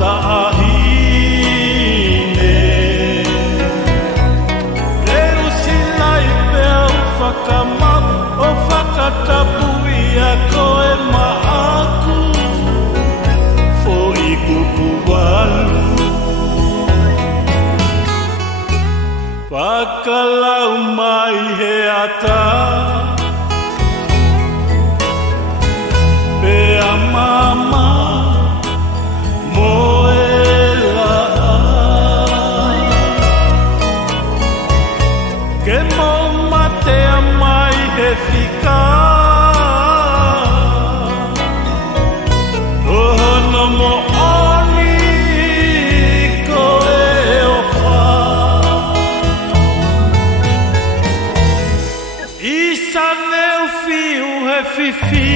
tahine Reu silai pea o whakamau o whakatapui a koe maaku Fo i kuku walu Whakalau mai he ata Pea mama moela Ke mo matea mai he whika Ohono mo oni koe o wha Isa neu fiu he whiwhi